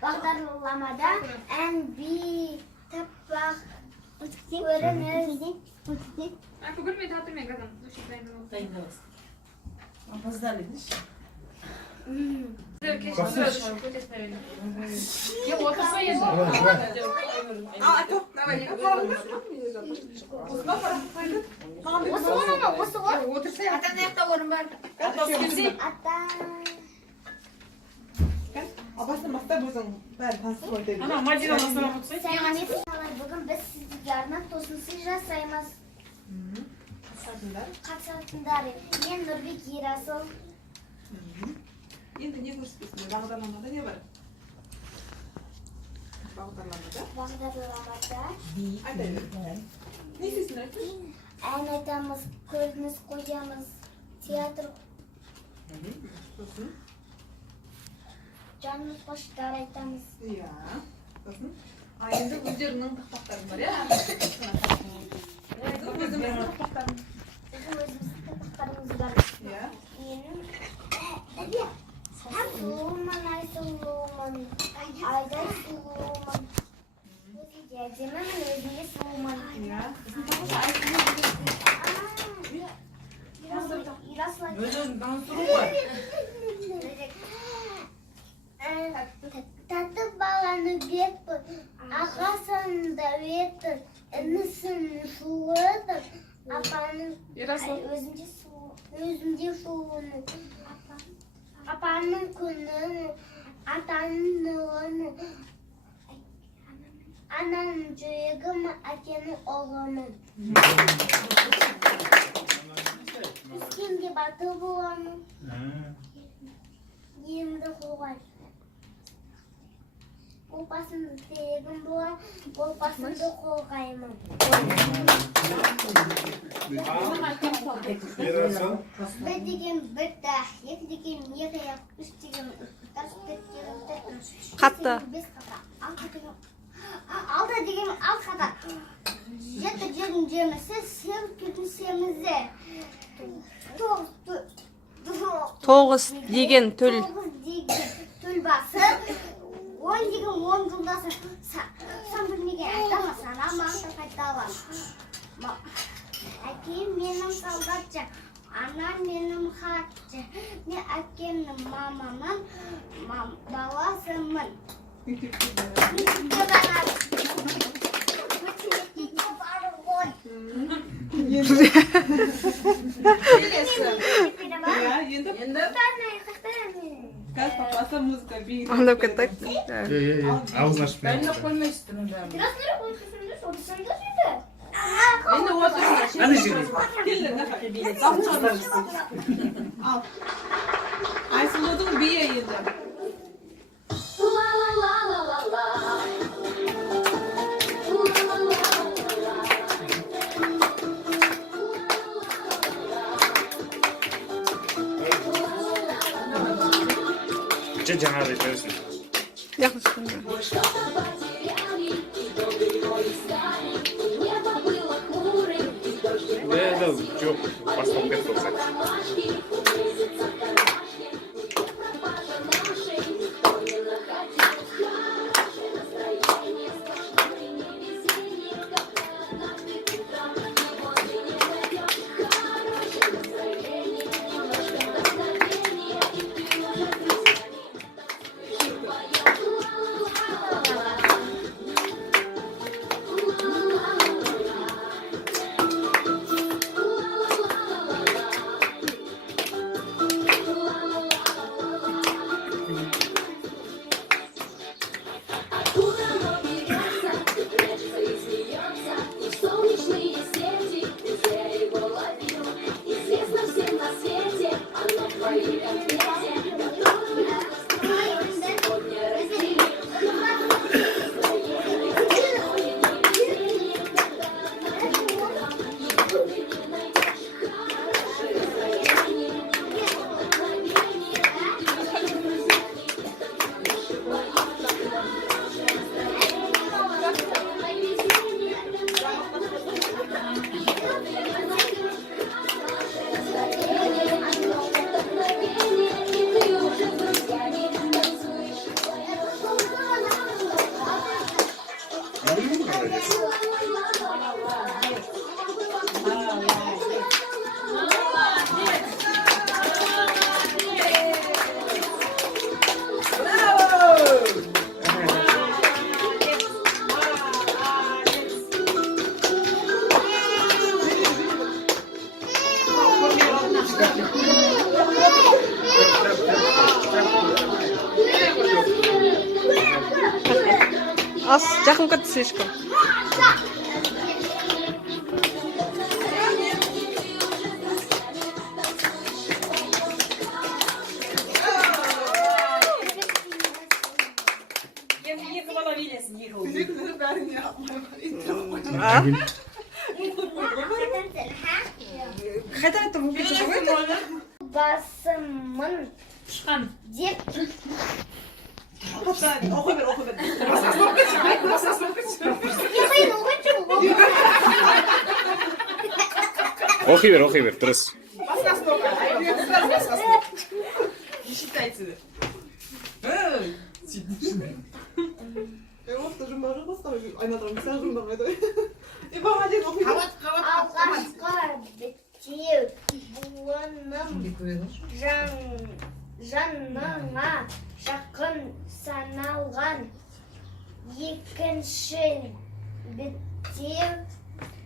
Бағдарламада ән би таппақ көріңіз. Бүгін мен татырмен қазан. Дайындаласың. Опоздали, видишь? Осы ғой ма? Осы ғой? Ата аяқта орын бар. Ата. Абасын бастап өзің бәрі танысып өтеді. Ана Мадина басына отырсай. Сәлеметсіз қалай? Бүгін біз сізге арнап тосын сый жасаймыз. Қатысатындар. Мен Нұрбек Ерасыл. Енді не көрсетесің? Бағдарламада не бар? Бағдарламада? Бағдарламада Айта бер. Не істейсің айтшы? ән айтамыз, көрініс қоямыз, театр Сосын? жанымыз қоштар айтамыз. Иә. Сосын? Енді өздерінің тақпақтарың бар, иә? Өзіміздің тақпақтарың. Біздің өзіміздің тақпақтарымыз бар. Иә. Менің сұлумын, ай сұлумын, айдай сұлумын. Өзіңде әдемімін, өзіңде сұлумын. Иә. Өзің таныстыру ғой. Татып баланы бекпін, ағасын да бекпін, інісін сұлыдым, апаның өзімде сұлуының, апаның күнін, атаның нұлын, ананың жүрегім, әкенің оғымын. Үскенде батыл боламын, емді қоғай. Опасымды тегім болам, опасымды қоғаймын. Bir деген бір тақ, екі деген екі аяқ, үш деген үш тас, төрт деген төрт, Қатты. бес қатар, алты деген алты қатар, жеті деген жемісі, сегіз деген семізі, Тоғыз деген төл. тоғыз деген төл басы, 10 деген 10 жылдасы, сан білмеген айтама, санама қайталам. Әкем менің солдатшы, анам менің хатшы, мен әкемнің мамамын, баласымын. Мектепке барады. Мектепке барып ғой. Иә, енді қазір папасы музыка бейді. Андап кеттік. Ауыз ашып. Дайындап қоймайсыздар онда. Енді отырыңдар. Ана жерде. Келдер, ал. Айсұлудың биі енді. Жаңағыдай көрсін. Жақсы. Жоқ, бастап кетті болса. Аз жақын кетті слишком. Екі бала билесін, екі ұл. Бәрін yapmayın. Қайта айттым, бұл кетші қойды. Басымын Шыққан. деп Oku ver. Yapayın okuyun. Оқи бер, дұрыс. Не считайте. Осы жұмбағы бастау. Айнадан сәл жұмбағайды. Баға дейін оқиды. Алғашқы бітеу буыным жаныңа жақын саналған. Екінші бітеу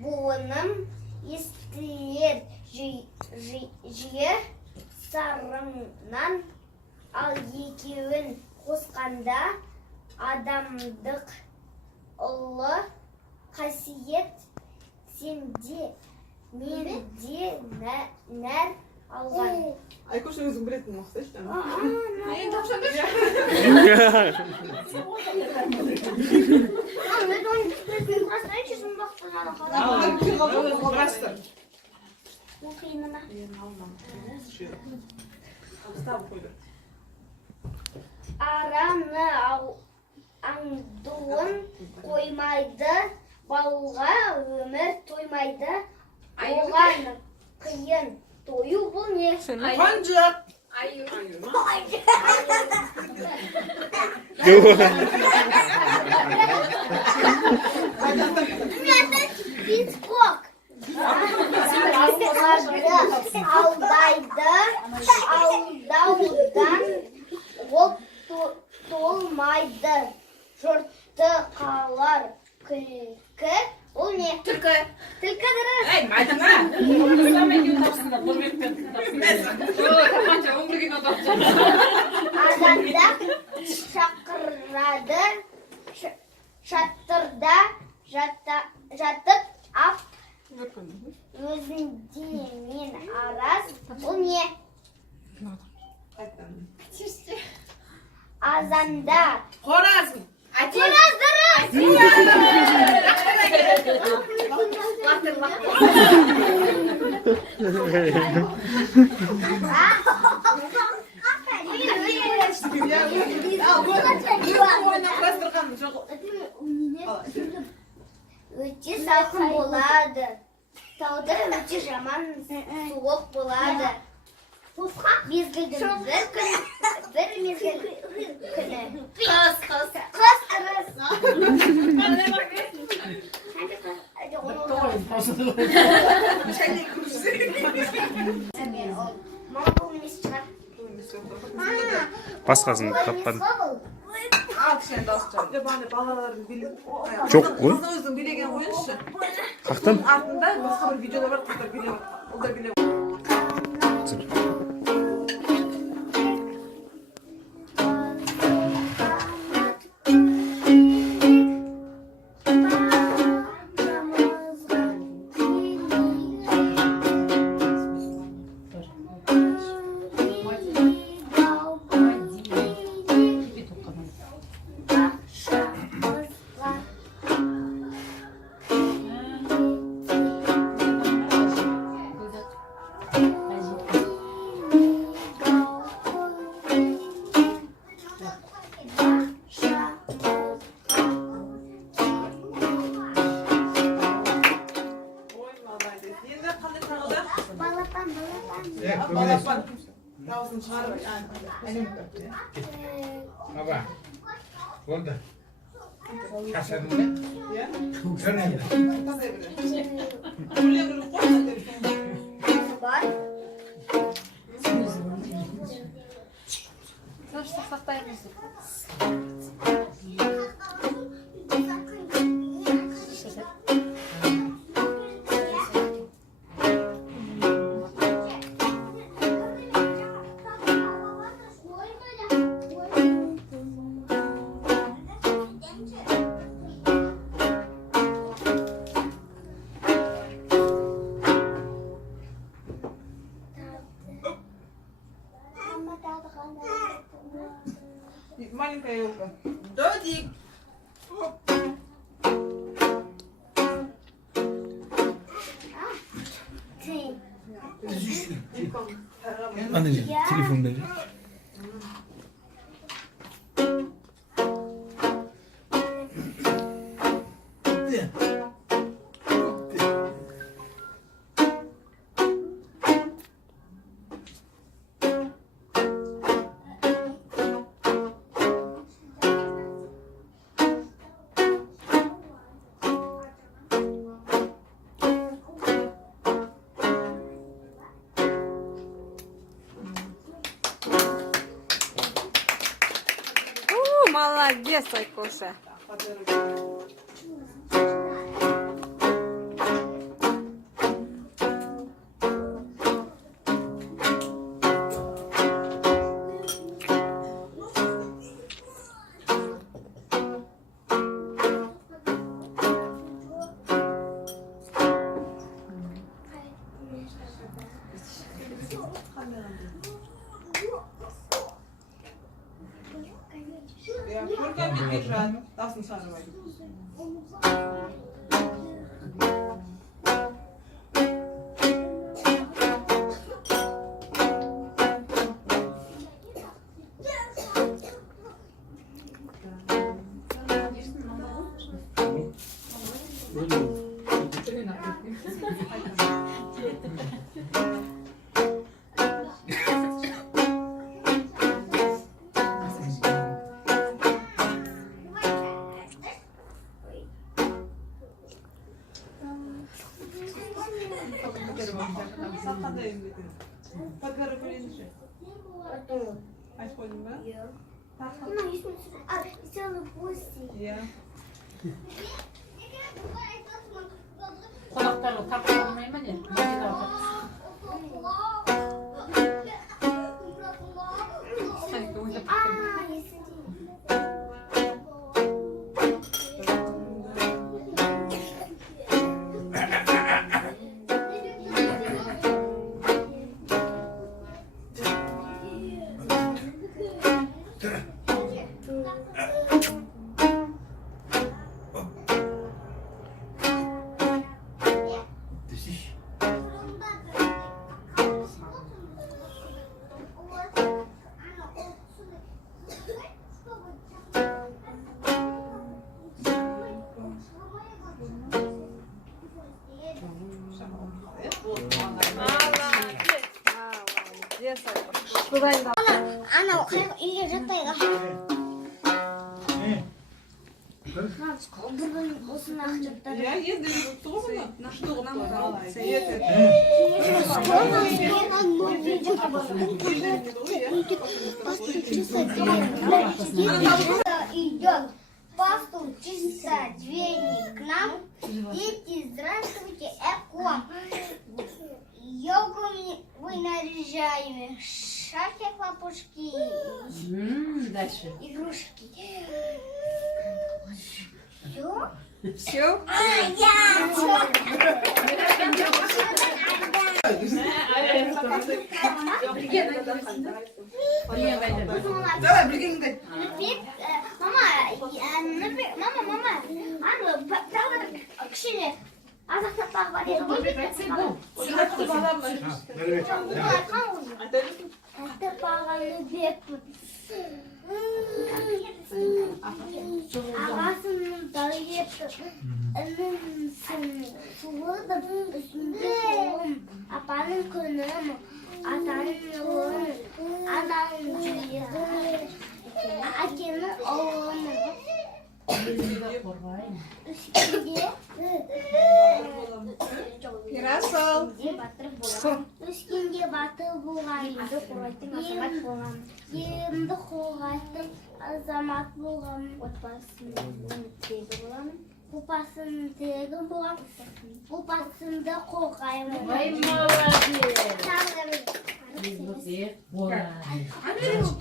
буыным естілер жиі сарыңнан. Ал екеуін қосқанда адамдық ұлы қасиет сенде менде нәр алған. Айкош өзің білетін мақсат. Араны аңдуын қоймайды, балға өмір тоймайды. Оған қиын тою бұл не? Қанжық. Пискок. Алдайды, алдаудан ол толмайды. Жұртты қалар күлкі. Ол не? Түлкі. Түлкі дұрыс. Әй, майдана. Самай кеу тапсында, Нұрбекпен Қанша, 11 кино тапты. Адамда шақырады, шатырда жатып ап өзінде мен араз. Ол не? Азанда Қоразын. Қораз дұрыс. Өте салқын болады. Тауда өте жаман суық болады. Мезгілдің бір мезгіл күні. Қыз дұрыс. Мама бұл емес шығар. Басқасын таппадым. Al kişinin dasçan. Yabani balaların bilip. Çok bu. Kızın özün bilegen oyuncu. Қақтан? Ardında başka bir videolar var. Kızlar biliyor. O da biliyor. Balapan. Ravsın çağırır. Yani. Baba. Oldu. Kaçırdın mı? Ya. Görmedin. Nasıl yapıyor? Öyle böyle koyma. Бар. Маленькая елка. Додик. Ты. Ana telefon verin. Молодец, Айкоша. Я только бежать. Das насаживай. Сахадайım dedim. Bakarı birinci. Aç koydum ben. Ну, сделаю пусть. Ya. Kulakları takılmayayım hadi. Hadi kalk. Молодец, Айкоша. Куда не дал? Она или же ты Ya yedim. Sonra что там? Yedim. идет постучится дверь к нам. Дети, здравствуйте, эко. Елку вы наряжаем, шахи, хлопушки, Дальше. игрушки. Все? Все? Давай, прикинь. Мама, кішкене азық сатпағы бар еді ғой. Şurada bağlanma. Бағаны бекпін. Ағасының дайепті, інімсің суылдым, үстінде қолым, апаның күнім, атаның ұлым, ананың жүйегім, әкенің ұлым. Үскенде Ярослав. Үскенде батыр болған, елімді қорғайтын азамат болған, отбасымның тегі боламын, опасының тегі болған, опасымды қорғаймын. Ой,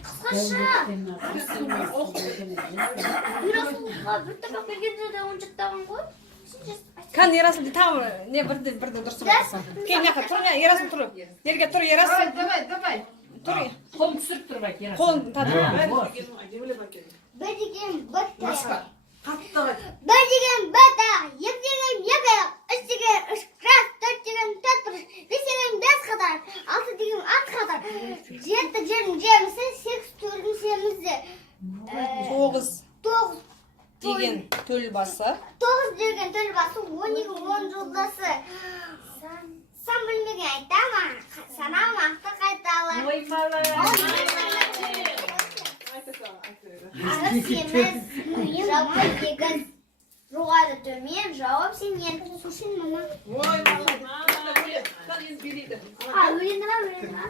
Қысқаша, Расулға бір табақ бергенде де он жаттаған ғой. Kan Ярослав там не бірді дұрыс тұрсың. Кейін яққа тұр, Ярослав тұр. Жерге тұр, Ярослав. Давай. Dur ya. Kolun түсіріп тұр бәк ерасыл. Қолын татыр. Bir деген bir tane. Қатты Bir деген bir tane. İki деген iki ayak. Üç деген üç kras. Dört деген dört kuruş. Beş деген beş kadar. Altı деген altı kadar. Жеті жердің жемісі. Сегіз төрдің семізі. Тоғыз Тоғыз. деген төл басы. Тоғыз деген төл басы. 12 жұлдасы. Sen bilmegen aytdi ama sana vaqti qaytadi. Ой, малай. Жауап егіз. Жоғары төмен, жауап сенен. Сушин мама. Ой, молодец. Береді. Өлеңді ма?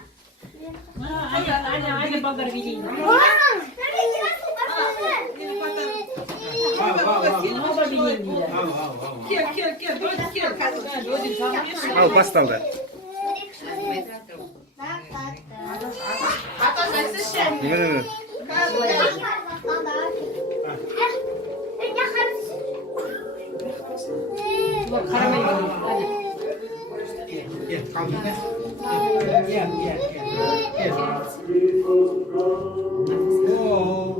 Аня балдар билейді. Мама билейді дейді. Кел, Доди, кел. Доди саған берші. Al pastaldı. Mine. Қарамай билейді. Hadi. Gel kaldır. Gel. Oo.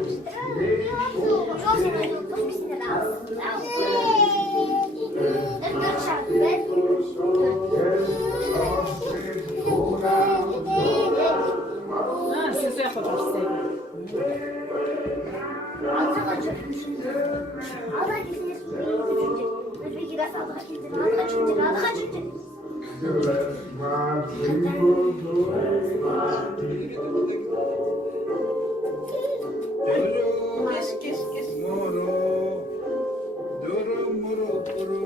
Ha, siz yapacaksınız. Moro. Duru muru kuru.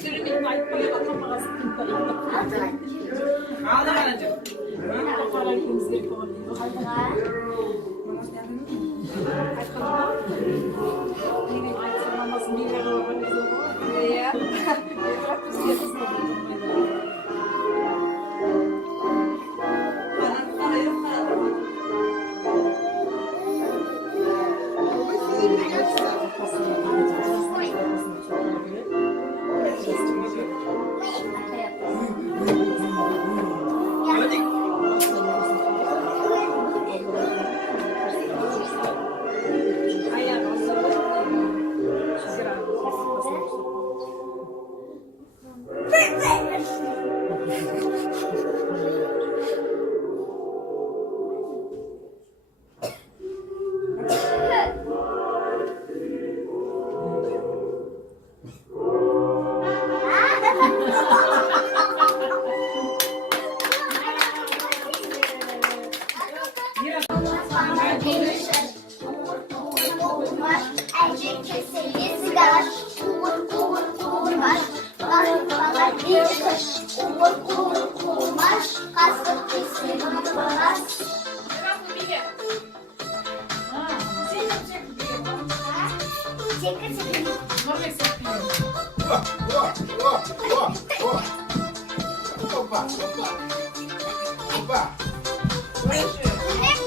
Sürümün ayıpları atamazsın. Ağlam anacığım. Kafalar kimizleri kovalıyor. Biri ayıplanmasın, biri organize olur. Ya. Erkek keseli sigara, kuvur var. Balıklar bir kış, kuvur var. Kasıp keseli var. Çekil çekil. Opa. Ne?